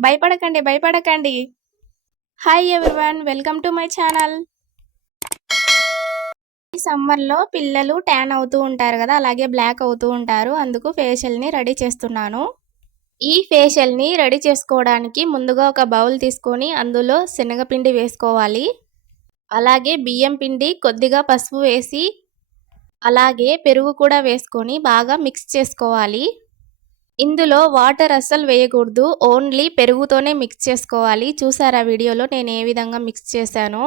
భయపడకండి, భయపడకండి. Hi everyone, welcome to my channel. ఈ సమ్మర్‌లో పిల్లలు ట్యాన్ అవుతూ ఉంటారు గదా! అలాగే బ్లాక్ అవుతూ ఉంటారు. అందుకు ఫేషియల్‌ని రెడీ చేస్తున్నాను. ఈ ఫేషియల్‌ని రెడీ చేసుకోవడానికి ముందుగా ఒక బౌల్ తీసుకొని అందులో శనగపిండి వేసుకోవాలి. అలాగే బియ్యం పిండి, కొద్దిగా పసుపు వేసి, అలాగే పెరుగు కూడా వేసుకొని బాగా మిక్స్ చేసుకోవాలి. ఇందులో వాటర్ అస్సలు వేయకూడదు. ఓన్లీ పెరుగుతోనే మిక్స్ చేసుకోవాలి. చూసారా వీడియోలో నేను ఏ విధంగా మిక్స్ చేశానో?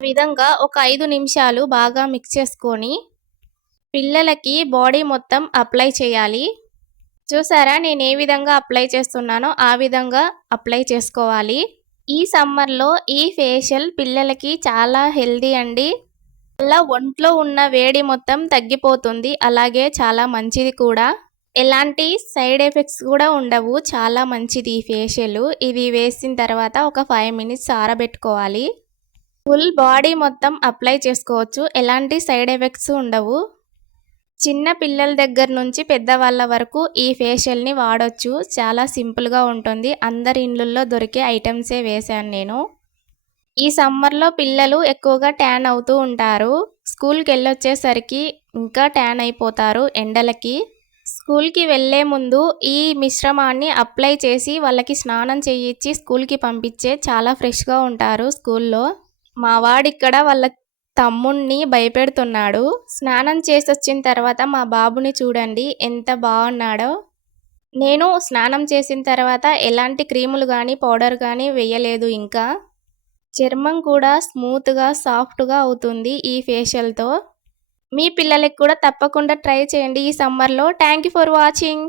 ఈ విధంగా ఒక 5 నిమిషాలు బాగా మిక్స్ చేసుకొని పిల్లలకి బాడీ మొత్తం అప్లై చేయాలి. చూసారా నేను ఏ విధంగా అప్లై చేస్తున్నానో ఆ విధంగా అప్లై చేసుకోవాలి. ఈ సమ్మర్‌లో ఈ ఫేషియల్ పిల్లలకి చాలా హెల్తీ అండి. వల్ల ఒంట్లో ఉన్న వేడి మొత్తం తగ్గిపోతుంది. అలాగే చాలా మంచిది కూడా. ఎలాంటి సైడ్ ఎఫెక్ట్స్ కూడా ఉండవు. చాలా మంచిది ఈ ఫేషియల్. ఇది వేసిన తర్వాత ఒక 5 మినిట్స్ ఆరబెట్టుకోవాలి. ఫుల్ బాడీ మొత్తం అప్లై చేసుకోవచ్చు. ఎలాంటి సైడ్ ఎఫెక్ట్స్ ఉండవు. చిన్న పిల్లల దగ్గర నుంచి పెద్దవాళ్ళ వరకు ఈ ఫేషియల్‌ని వాడొచ్చు. చాలా సింపుల్‌గా ఉంటుంది. అందరి ఇళ్ళల్లో దొరికే ఐటెమ్సే వేశాను నేను. ఈ సమ్మర్‌లో పిల్లలు ఎక్కువగా ట్యాన్ అవుతూ ఉంటారు. స్కూల్‌కెళ్ళొచ్చేసరికి ఇంకా ట్యాన్ అయిపోతారు ఎండలకి. స్కూల్‌కి వెళ్ళే ముందు ఈ మిశ్రమాన్ని అప్లై చేసి వాళ్ళకి స్నానం చేయించి స్కూల్‌కి పంపిస్తే చాలా ఫ్రెష్‌గా ఉంటారు స్కూల్‌లో. మా వాడిక్కడ వాళ్ళ తమ్ముడిని భయపెడుతున్నాడు. స్నానం చేసొచ్చిన తర్వాత మా బాబుని చూడండి ఎంత బాగున్నాడో. నేను స్నానం చేసిన తర్వాత ఎలాంటి క్రీములు గానీ, పౌడర్ గానీ వేయలేదు ఇంకా. చర్మం కూడా స్మూత్‌గా, సాఫ్ట్‌గా అవుతుంది ఈ ఫేషియల్‌తో. మీ పిల్లలకి కూడా తప్పకుండా ట్రై చేయండి ఈ సమ్మర్‌లో. Thank you for watching.